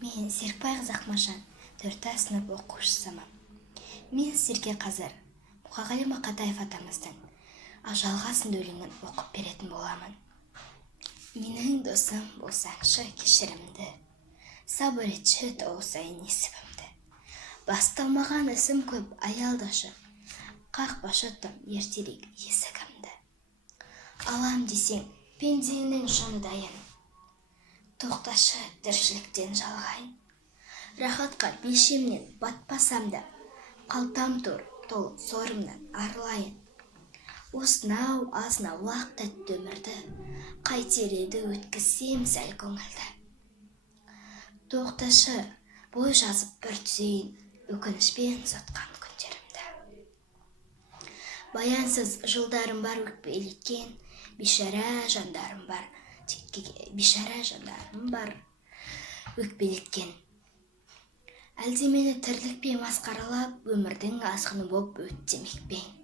Мен Серікбай Ақмашан, 4 сынып оқушысымын. Мен сіздерге қазір Мұқағали Мақатаев атамыздың Ажалға сынды өлеңін оқып беретін боламын. Менің досым болсаңшы кешірімді, сабыр етші тауы сайын несібімді. Басталмаған ісім көп аялдашы, қақпашы тым ертерек есігімді. Алам десең пендеңнің жаны дайын, тоқташы тіршіліктен жалғайын. Рахатқа белшемнен батпасам да, қалтам тол сорымнан арылайын. Осынау азынау тәтті өмірді, қайтер еді өткізсем сәл көңілді. Тоқташы бой жазып бір түзейін, өкінішпен сатқан күндерімді. Баянсыз жылдарым бар өкпелеткен, бишара жандарым бар өкпелеткен. Әлде мені тірлікпен масқаралап, өмірдің азғыны боп өттемекпен.